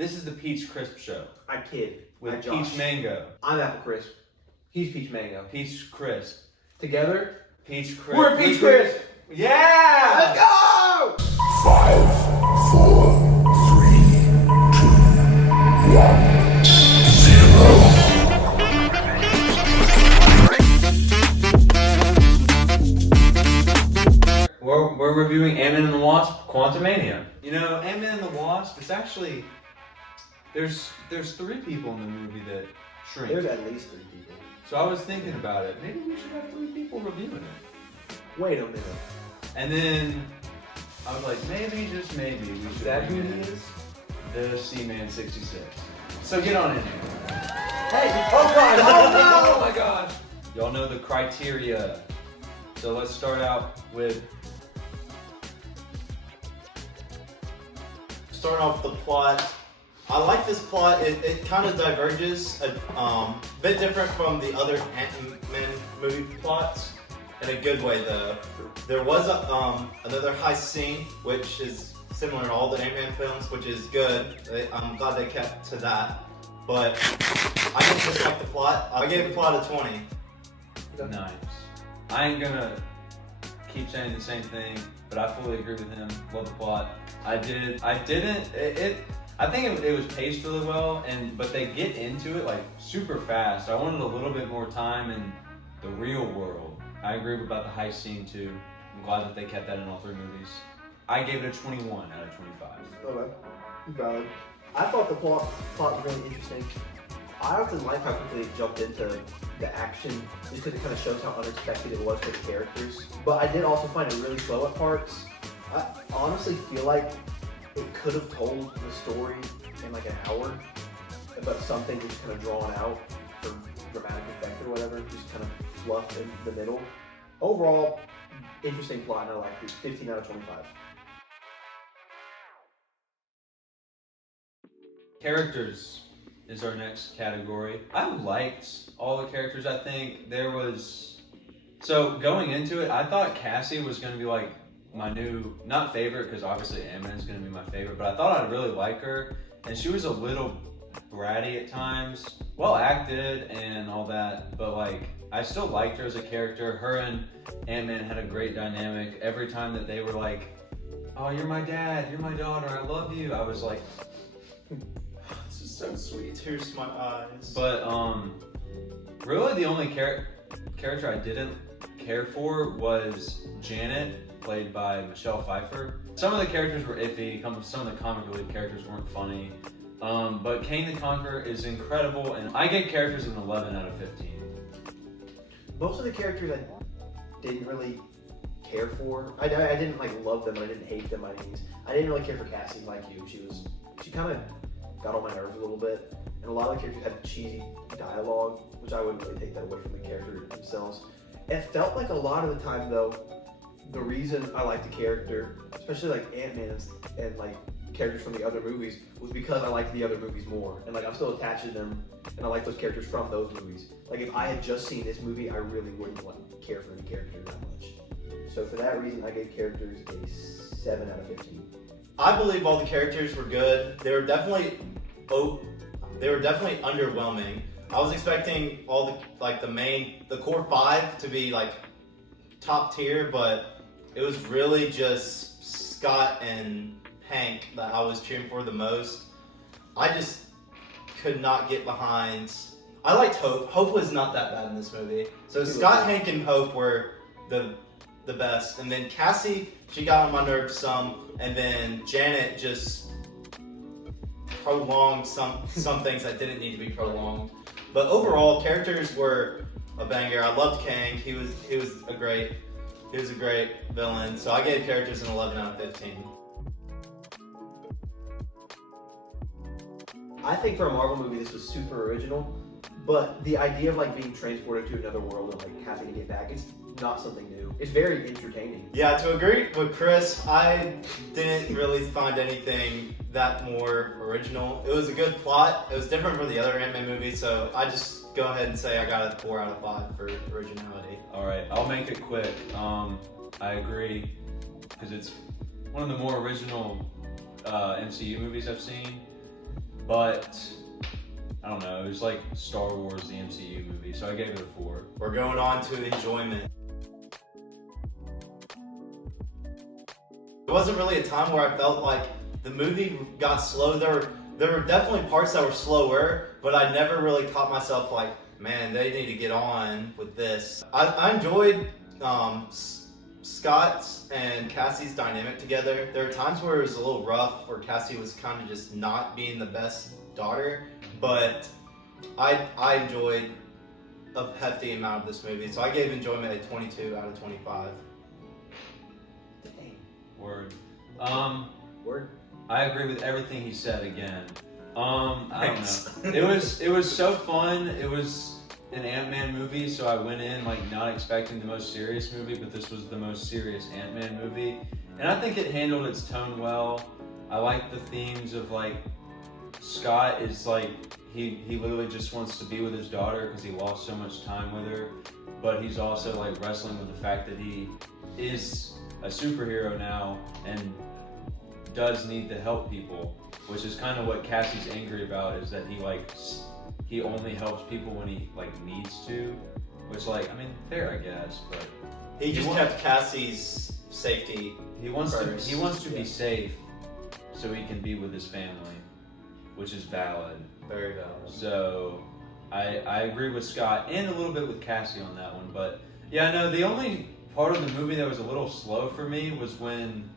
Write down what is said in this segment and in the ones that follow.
This is the Peach Crisp show. I kid. With Peach Mango. I'm Apple Crisp. He's Peach Mango. Peach Crisp. Together? Peach Crisp. We're Peach Crisp! Yeah! Let's go! 5, 4, 3, 2, 1, 0. We're reviewing Ant-Man and the Wasp Quantumania. You know, Ant-Man and the Wasp, it's actually... There's 3 people in the movie that shrink. There's at least 3 people. So I was thinking about it. Maybe we should have 3 people reviewing it. Wait a minute. And then I was like, maybe, just maybe, we should. Is that who bring he in is? The Seaman 66. So get on in here. Hey! Oh god! Oh no! Oh my god! Y'all know the criteria. So let's start out with. Starting off with the plot. I like this plot. It kind of diverges a bit different from the other Ant-Man movie plots in a good way though. There was another heist scene which is similar to all the Ant-Man films, which is good. I'm glad they kept to that. But I didn't just like the plot. I gave the plot a 20. Nice. I ain't gonna keep saying the same thing, but I fully agree with him. Love the plot. I didn't. I think it was paced really well, but they get into it like super fast. I wanted a little bit more time in the real world. I agree about the heist scene too. I'm glad that they kept that in all 3 movies. I gave it a 21 out of 25. Okay. Valid. I thought the plot was really interesting. I often like how quickly it jumped into the action, just because it kind of shows how unexpected it was for the characters. But I did also find it really slow at parts. I honestly feel like it could have told the story in like an hour, but something just kind of drawn out for dramatic effect or whatever, just kind of fluffed in the middle. Overall, interesting plot, and I liked it. 15 out of 25. Characters is our next category. I liked all the characters. I think there was... So going into it, I thought Cassie was going to be like my new, not favorite, because obviously Ant-Man's going to be my favorite, but I thought I'd really like her. And she was a little bratty at times. Well acted and all that, but like, I still liked her as a character. Her and Ant-Man had a great dynamic. Every time that they were like, oh, you're my dad, you're my daughter, I love you, I was like, this is so sweet. Tears to my eyes. But really the only character I didn't care for was Janet, played by Michelle Pfeiffer. Some of the characters were iffy, some of the comic relief characters weren't funny. But Kane the Conqueror is incredible, and I gave characters an 11 out of 15. Most of the characters I didn't really care for. I didn't like love them, I didn't hate them by any means. I didn't really care for Cassie like you. She kind of got on my nerves a little bit, and a lot of the characters had cheesy dialogue, which I wouldn't really take that away from the character themselves. It felt like a lot of the time though, the reason I liked the character, especially like Ant-Man and like characters from the other movies, was because I liked the other movies more, and like I'm still attached to them, and I like those characters from those movies. Like if I had just seen this movie, I really wouldn't care for any character that much. So for that reason, I gave characters a 7 out of 15. I believe all the characters were good. They were definitely underwhelming. I was expecting all the core 5 to be like top tier, but it was really just Scott and Hank that I was cheering for the most. I just could not get behind. I liked Hope. Hope was not that bad in this movie. So Scott, Hank, and Hope were the best. And then Cassie, she got on my nerves some. And then Janet just prolonged some things that didn't need to be prolonged. But overall, characters were a banger. I loved Kang. He was a great villain. So I gave characters an 11 out of 15. I think for a Marvel movie, this was super original, but the idea of like being transported to another world and like having to get back, it's not something new. It's very entertaining. Yeah, to agree with Chris, I didn't really find anything that more original. It was a good plot. It was different from the other Ant-Man movies, so I just go ahead and say I got a 4 out of 5 for originality. All right, I'll make it quick. I agree, because it's one of the more original MCU movies I've seen. but I don't know. It was like Star Wars, the MCU movie, so I gave it a 4. We're going on to enjoyment. It wasn't really a time where I felt like the movie got slow. There were definitely parts that were slower, but I never really caught myself like, man, they need to get on with this. I enjoyed Scott's and Cassie's dynamic together. There were times where it was a little rough, where Cassie was kind of just not being the best daughter, but I enjoyed a hefty amount of this movie, so I gave enjoyment a 22 out of 25. Dang. Word. Word. I agree with everything he said again. I don't know. It was so fun. It was an Ant-Man movie, so I went in like not expecting the most serious movie, but this was the most serious Ant-Man movie. And I think it handled its tone well. I like the themes of like Scott is like he literally just wants to be with his daughter because he lost so much time with her, but he's also like wrestling with the fact that he is a superhero now and does need to help people, which is kind of what Cassie's angry about, is that he only helps people when he like needs to, which like, I mean, fair I guess, but He just kept Cassie's safety. he wants first. to be safe so he can be with his family, which is valid. Very valid. So I agree with Scott and a little bit with Cassie on that one, but yeah, no, the only part of the movie that was a little slow for me was when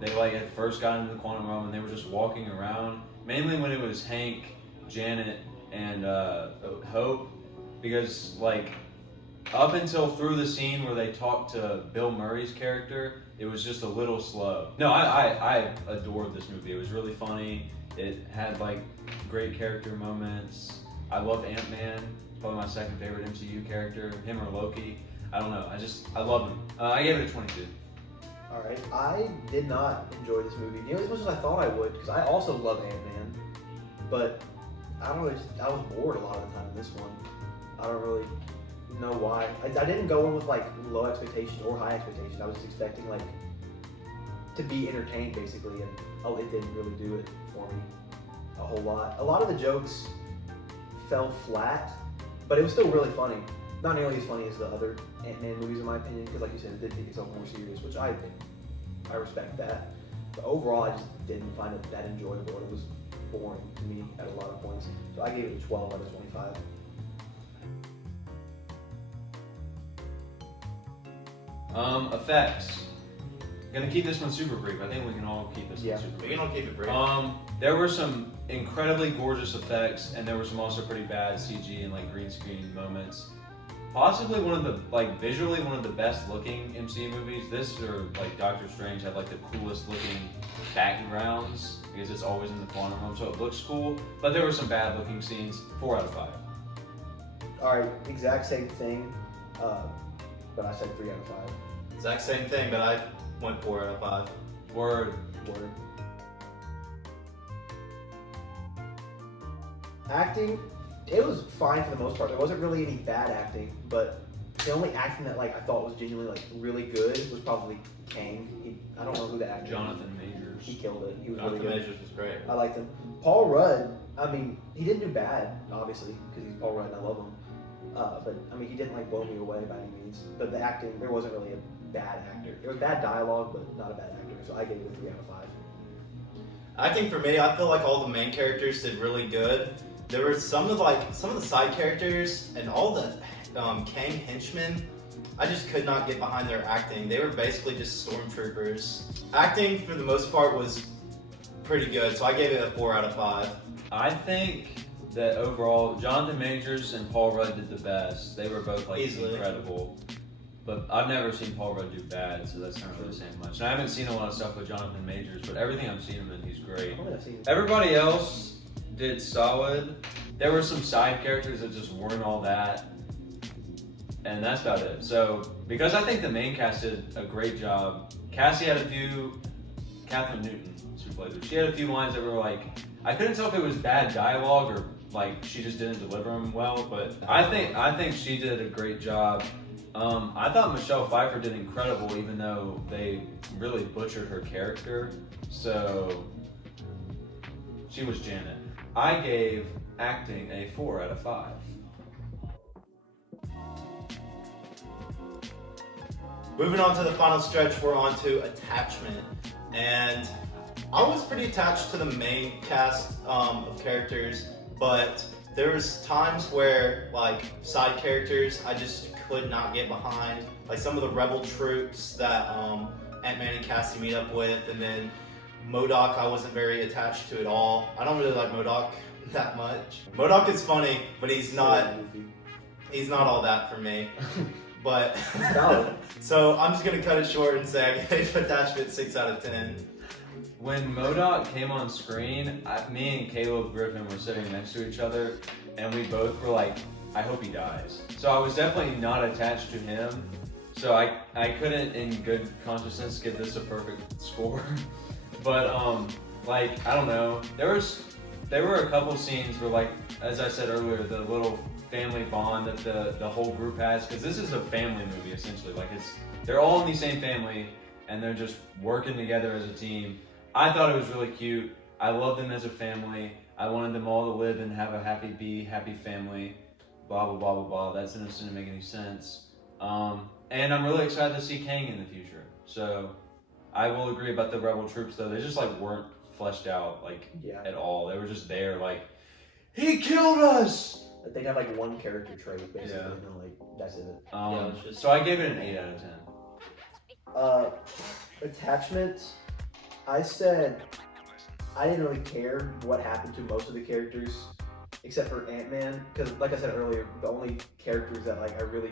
they like had first got into the quantum realm and they were just walking around, mainly when it was Hank, Janet, and Hope, because like up until through the scene where they talked to Bill Murray's character, it was just a little slow. No, I adored this movie. It was really funny. It had like great character moments. I love Ant-Man, probably my second favorite MCU character, him or Loki. I don't know, I love him. I gave it a 22. Alright, I did not enjoy this movie nearly as much as I thought I would, because I also love Ant-Man, but I don't know, I was bored a lot of the time in this one. I don't really know why. I didn't go in with like low expectations or high expectations. I was just expecting like to be entertained basically, and it didn't really do it for me a whole lot. A lot of the jokes fell flat, but it was still really funny. Not nearly as funny as the other Ant-Man movies in my opinion, because like you said, it did take itself more serious, which I respect that. But overall, I just didn't find it that enjoyable. It was boring to me at a lot of points. So I gave it a 12 out of 25. Effects. Gonna keep this one super brief. I think we can all keep this one super brief. We can all keep it brief. There were some incredibly gorgeous effects, and there were some also pretty bad CG and like green screen moments. Possibly one of the, like visually one of the best looking MCU movies. This or like Doctor Strange had like the coolest looking backgrounds because it's always in the quantum realm, so it looks cool. But there were some bad looking scenes. 4 out of 5. Alright, exact same thing, but I said 3 out of 5. Exact same thing, but I went 4 out of 5. Word. Word. Acting, it was fine for the most part. There wasn't really any bad acting, but the only acting that like I thought was genuinely like really good was probably Kang. I don't know who the actor is. Jonathan Majors. He killed it. He was Jonathan really good. Majors was great. I liked him. Paul Rudd, I mean, he didn't do bad, obviously, because he's Paul Rudd and I love him. But I mean, he didn't like blow me away by any means. But the acting, there wasn't really a bad actor. There was bad dialogue, but not a bad actor. So I gave it a 3 out of 5. Acting for me, I feel like all the main characters did really good. There were some of the side characters and all the Kang henchmen. I just could not get behind their acting. They were basically just stormtroopers. Acting for the most part was pretty good, so I gave it a 4 out of 5. I think that overall, Jonathan Majors and Paul Rudd did the best. They were both like Easily. incredible. But I've never seen Paul Rudd do bad, so that's not really saying much. And I haven't seen a lot of stuff with Jonathan Majors, but everything I've seen him in, he's great. I don't think I've seen Everybody else did solid. There were some side characters that just weren't all that. And that's about it. So, because I think the main cast did a great job, Cassie had a few, Catherine Newton, who played her, she had a few lines that were like, I couldn't tell if it was bad dialogue or like she just didn't deliver them well, but I think she did a great job. I thought Michelle Pfeiffer did incredible, even though they really butchered her character. So She was Janet. I gave acting a 4 out of 5. Moving on to the final stretch, we're on to attachment. And I was pretty attached to the main cast of characters, but there was times where like side characters I just could not get behind. Like some of the rebel troops that Ant-Man and Cassie meet up with, and then MODOK I wasn't very attached to at all. I don't really like MODOK that much. MODOK is funny, but he's not all that for me. But so I'm just gonna cut it short and say I gave attachment 6 out of 10. When MODOK came on screen, me and Caleb Griffin were sitting next to each other, and we both were like, I hope he dies. So I was definitely not attached to him. So I couldn't in good consciousness give this a perfect score. But like, I don't know. There were a couple scenes where, like, as I said earlier, the little family bond that the whole group has, because this is a family movie essentially. Like, they're all in the same family and they're just working together as a team. I thought it was really cute. I love them as a family. I wanted them all to live and have a happy family. Blah blah blah blah blah. That sentence didn't make any sense. And I'm really excited to see Kang in the future. So I will agree about the rebel troops though. They just like weren't fleshed out like at all. They were just there like, he killed us. They'd have like one character trait basically, and then like that's it. So I gave it an 8 out of 10. Attachment. I said I didn't really care what happened to most of the characters except for Ant-Man, because like I said earlier, the only characters that like I really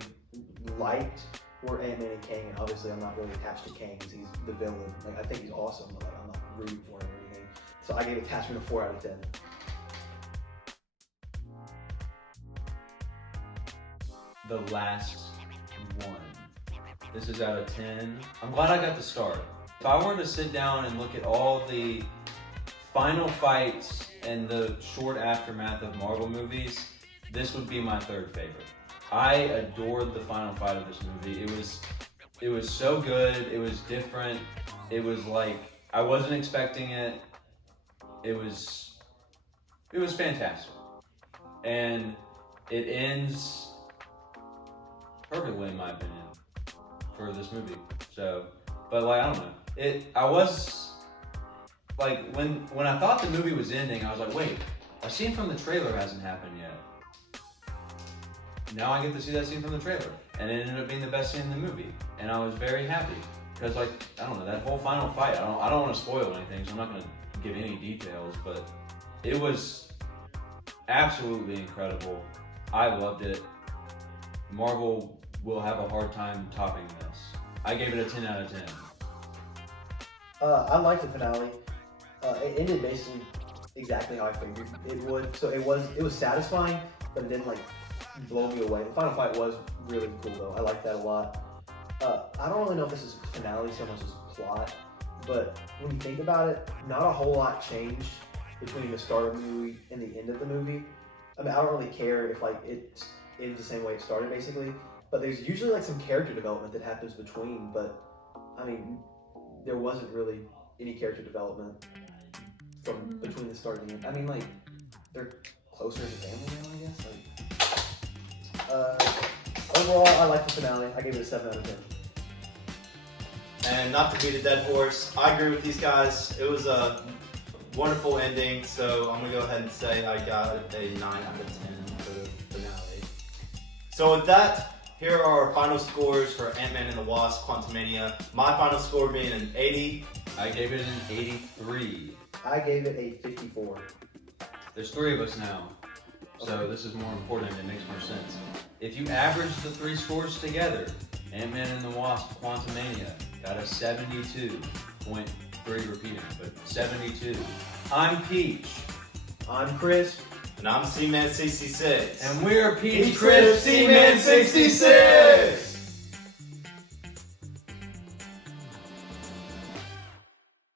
liked were Ant-Man and Kang, and obviously I'm not really attached to Kang because he's the villain. Like I think he's awesome, but like I'm not rooting for him or anything. So I gave attachment a 4 out of 10. The last one. This is out of 10. I'm glad I got to start. If I were to sit down and look at all the final fights and the short aftermath of Marvel movies, this would be my 3rd favorite. I adored the final fight of this movie. It was so good. It was different. It was like I wasn't expecting it. It was fantastic. And it ends perfectly in my opinion for this movie. So, but like I don't know. I was like when I thought the movie was ending, I was like, wait, a scene from the trailer hasn't happened yet. Now I get to see that scene from the trailer, and it ended up being the best scene in the movie, and I was very happy because like I don't know, that whole final fight. I don't want to spoil anything, so I'm not going to give any details, but it was absolutely incredible. I loved it. Marvel will have a hard time topping this. I gave it a 10 out of 10. I liked the finale. It ended basically exactly how I figured it would. So it was satisfying, but it didn't like blow me away. The final fight was really cool though. I liked that a lot. I don't really know if this is finale so much as plot, but when you think about it, not a whole lot changed between the start of the movie and the end of the movie. I mean, I don't really care if like it ends the same way it started basically, but there's usually like some character development that happens between, but I mean, there wasn't really any character development from between the start and the end. I mean, like, they're closer as a family now, I guess. Like, overall, I like the finale. I gave it a 7 out of 10. And not to beat a dead horse, I agree with these guys. It was a wonderful ending, so I'm gonna go ahead and say I got a 9 out of 10 for the finale. So with that, here are our final scores for Ant-Man and the Wasp: Quantumania. My final score being an 80. I gave it an 83. I gave it a 54. There's 3 of us now, so this is more important and it makes more sense. If you average the 3 scores together, Ant-Man and the Wasp: Quantumania got a 72.3 repeating, but 72. I'm Peach. I'm Chris. And I'm C-Man 66. And we're Peach, Chris, C-Man 66!